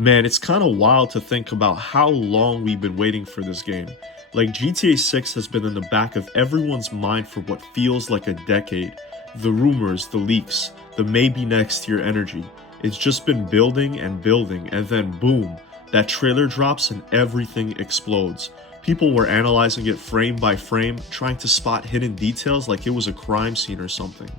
Man, it's kind of wild to think about how long we've been waiting for this game. Like, GTA 6 has been in the back of everyone's mind for what feels like a decade. The rumors, the leaks, the maybe next year energy. It's just been building, and then boom, that trailer drops and everything explodes. People were analyzing it frame by frame, trying to spot hidden details like it was a crime scene or something.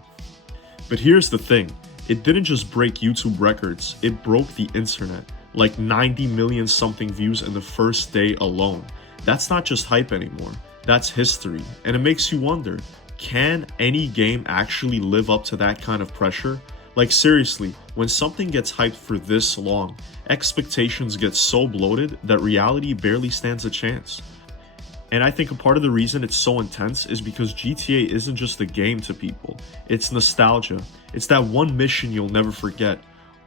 But here's the thing, it didn't just break YouTube records, it broke the internet. Like 90 million something views in the first day alone. That's not just hype anymore, that's history. And it makes you wonder, can any game actually live up to that kind of pressure? Like seriously, when something gets hyped for this long, expectations get so bloated that reality barely stands a chance. And I think a part of the reason it's so intense is because GTA isn't just a game to people, it's nostalgia. It's that one mission you'll never forget,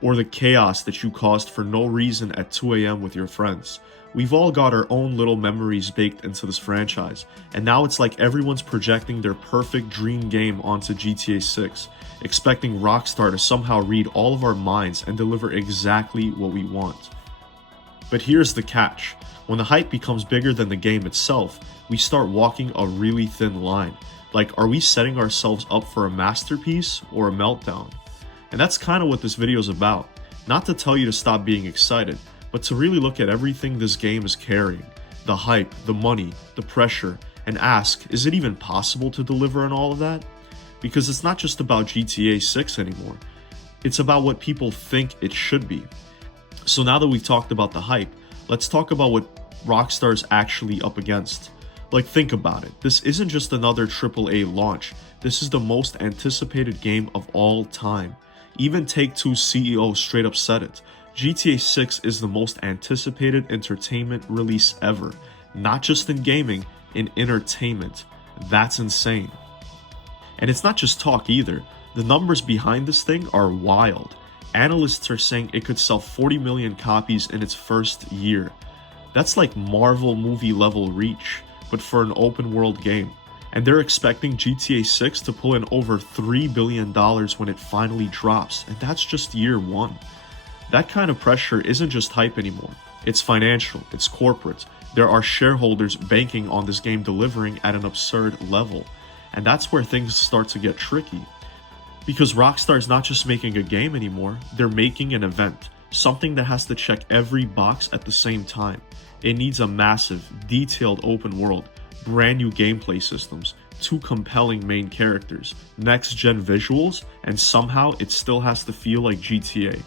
or the chaos that you caused for no reason at 2 a.m. with your friends. We've all got our own little memories baked into this franchise, and now it's like everyone's projecting their perfect dream game onto GTA 6, expecting Rockstar to somehow read all of our minds and deliver exactly what we want. But here's the catch. When the hype becomes bigger than the game itself, we start walking a really thin line. Like, are we setting ourselves up for a masterpiece or a meltdown? And that's kind of what this video is about. Not to tell you to stop being excited, but to really look at everything this game is carrying. The hype, the money, the pressure, and ask, is it even possible to deliver on all of that? Because it's not just about GTA 6 anymore. It's about what people think it should be. So now that we've talked about the hype, let's talk about what Rockstar's actually up against. Like, think about it. This isn't just another AAA launch. This is the most anticipated game of all time. Even Take-Two's CEO straight up said it. GTA 6 is the most anticipated entertainment release ever. Not just in gaming, in entertainment. That's insane. And it's not just talk either. The numbers behind this thing are wild. Analysts are saying it could sell 40 million copies in its first year. That's like Marvel movie level reach, but for an open world game. And they're expecting GTA 6 to pull in over $3 billion when it finally drops, and that's just year one. That kind of pressure isn't just hype anymore. It's financial, it's corporate. There are shareholders banking on this game delivering at an absurd level. And that's where things start to get tricky. Because Rockstar's not just making a game anymore, they're making an event. Something that has to check every box at the same time. It needs a massive, detailed open world, brand new gameplay systems, 2 compelling main characters, next-gen visuals, and somehow it still has to feel like GTA.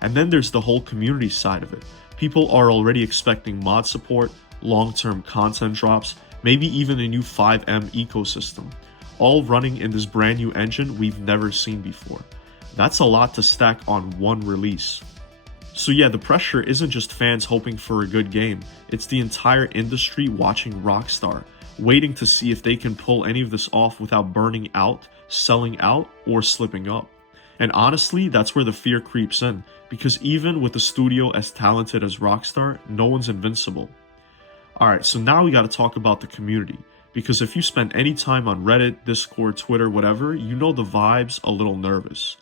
And then there's the whole community side of it. People are already expecting mod support, long-term content drops, maybe even a new 5M ecosystem, all running in this brand new engine we've never seen before. That's a lot to stack on one release. So yeah, the pressure isn't just fans hoping for a good game, it's the entire industry watching Rockstar, waiting to see if they can pull any of this off without burning out, selling out, or slipping up. And honestly, that's where the fear creeps in, because even with a studio as talented as Rockstar, no one's invincible. Alright, so now we gotta talk about the community, because if you spend any time on Reddit, Discord, Twitter, whatever, you know the vibe's a little nervous.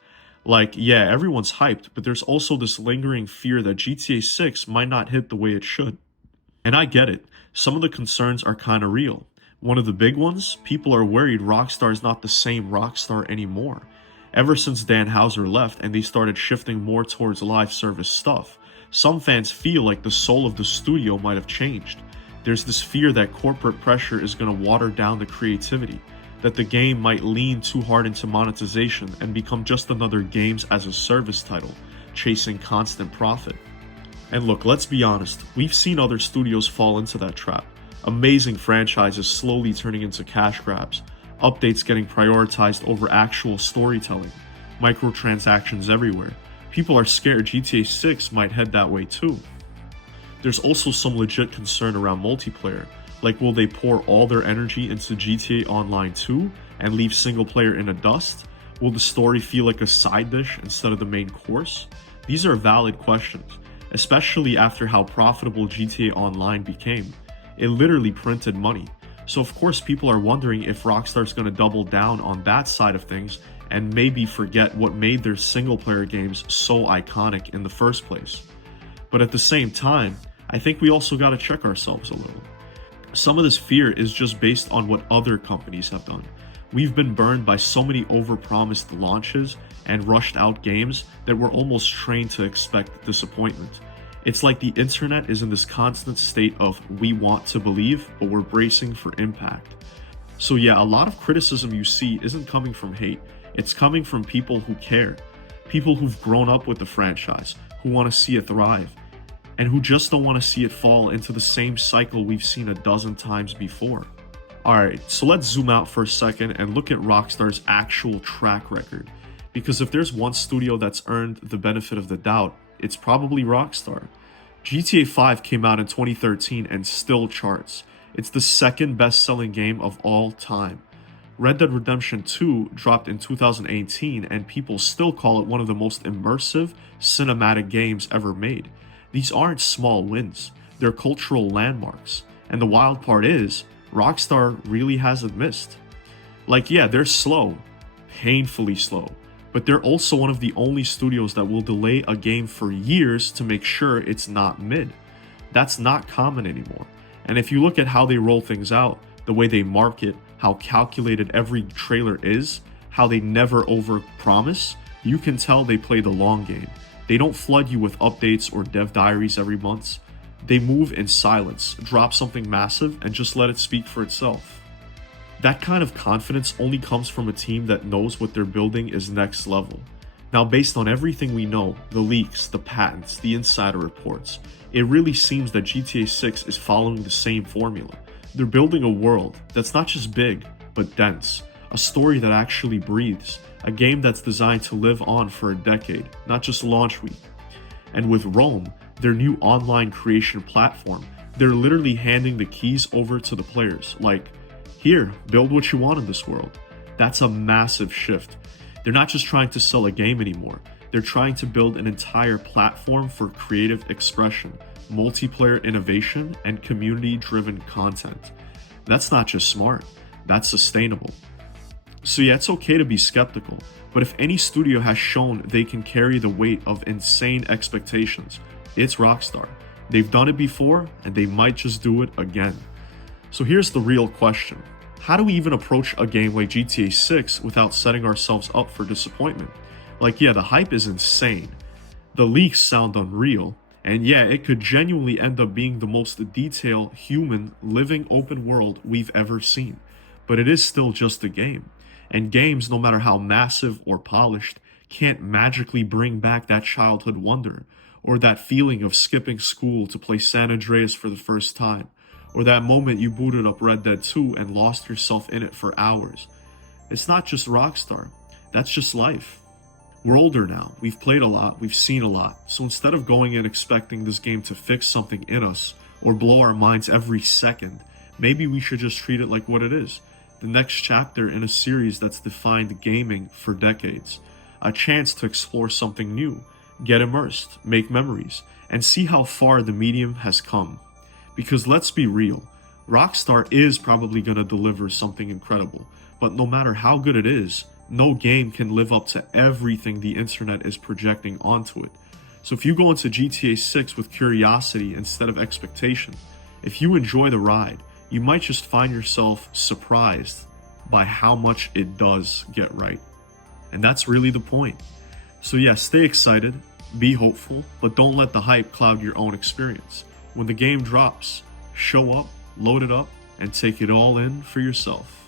Like, yeah, everyone's hyped, but there's also this lingering fear that GTA 6 might not hit the way it should. And I get it, some of the concerns are kinda real. One of the big ones, people are worried Rockstar's not the same Rockstar anymore. Ever since Dan Houser left and they started shifting more towards live service stuff, some fans feel like the soul of the studio might have changed. There's this fear that corporate pressure is going to water down the creativity, that the game might lean too hard into monetization and become just another games as a service title, chasing constant profit. And look, let's be honest, we've seen other studios fall into that trap. Amazing franchises slowly turning into cash grabs, updates getting prioritized over actual storytelling, microtransactions everywhere. People are scared GTA 6 might head that way too. There's also some legit concern around multiplayer, like will they pour all their energy into GTA Online 2 and leave single player in the dust? Will the story feel like a side dish instead of the main course? These are valid questions, especially after how profitable GTA Online became. It literally printed money. So of course people are wondering if Rockstar's going to double down on that side of things and maybe forget what made their single player games so iconic in the first place. But at the same time, I think we also gotta check ourselves a little. Some of this fear is just based on what other companies have done. We've been burned by so many overpromised launches and rushed out games that we're almost trained to expect disappointment. It's like the internet is in this constant state of we want to believe, but we're bracing for impact. So yeah, a lot of criticism you see isn't coming from hate. It's coming from people who care. People who've grown up with the franchise, who want to see it thrive, and who just don't want to see it fall into the same cycle we've seen a dozen times before. Alright, so let's zoom out for a second and look at Rockstar's actual track record. Because if there's one studio that's earned the benefit of the doubt, it's probably Rockstar. GTA 5 came out in 2013 and still charts. It's the second best-selling game of all time. Red Dead Redemption 2 dropped in 2018 and people still call it one of the most immersive, cinematic games ever made. These aren't small wins, they're cultural landmarks. And the wild part is, Rockstar really hasn't missed. Like yeah, they're slow, painfully slow, but they're also one of the only studios that will delay a game for years to make sure it's not mid. That's not common anymore. And if you look at how they roll things out, the way they market, how calculated every trailer is, how they never overpromise, you can tell they play the long game. They don't flood you with updates or dev diaries every month. They move in silence, drop something massive, and just let it speak for itself. That kind of confidence only comes from a team that knows what they're building is next level. Now, based on everything we know, the leaks, the patents, the insider reports, it really seems that GTA 6 is following the same formula. They're building a world that's not just big, but dense, a story that actually breathes, a game that's designed to live on for a decade, not just launch week. And with Rome, their new online creation platform, they're literally handing the keys over to the players, like, here, build what you want in this world. That's a massive shift. They're not just trying to sell a game anymore, they're trying to build an entire platform for creative expression, multiplayer innovation, and community-driven content. That's not just smart, that's sustainable. So yeah, it's okay to be skeptical, but if any studio has shown they can carry the weight of insane expectations, it's Rockstar. They've done it before, and they might just do it again. So here's the real question. How do we even approach a game like GTA 6 without setting ourselves up for disappointment? Like yeah, the hype is insane. The leaks sound unreal. And yeah, it could genuinely end up being the most detailed, human, living open world we've ever seen. But it is still just a game. And games, no matter how massive or polished, can't magically bring back that childhood wonder, or that feeling of skipping school to play San Andreas for the first time, or that moment you booted up Red Dead 2 and lost yourself in it for hours. It's not just Rockstar, that's just life. We're older now, we've played a lot, we've seen a lot, so instead of going in expecting this game to fix something in us, or blow our minds every second, maybe we should just treat it like what it is, the next chapter in a series that's defined gaming for decades. A chance to explore something new, get immersed, make memories, and see how far the medium has come. Because let's be real, Rockstar is probably going to deliver something incredible, but no matter how good it is, no game can live up to everything the internet is projecting onto it. So if you go into GTA 6 with curiosity instead of expectation, if you enjoy the ride, you might just find yourself surprised by how much it does get right. And that's really the point. So yeah, stay excited, be hopeful, but don't let the hype cloud your own experience. When the game drops, show up, load it up, and take it all in for yourself.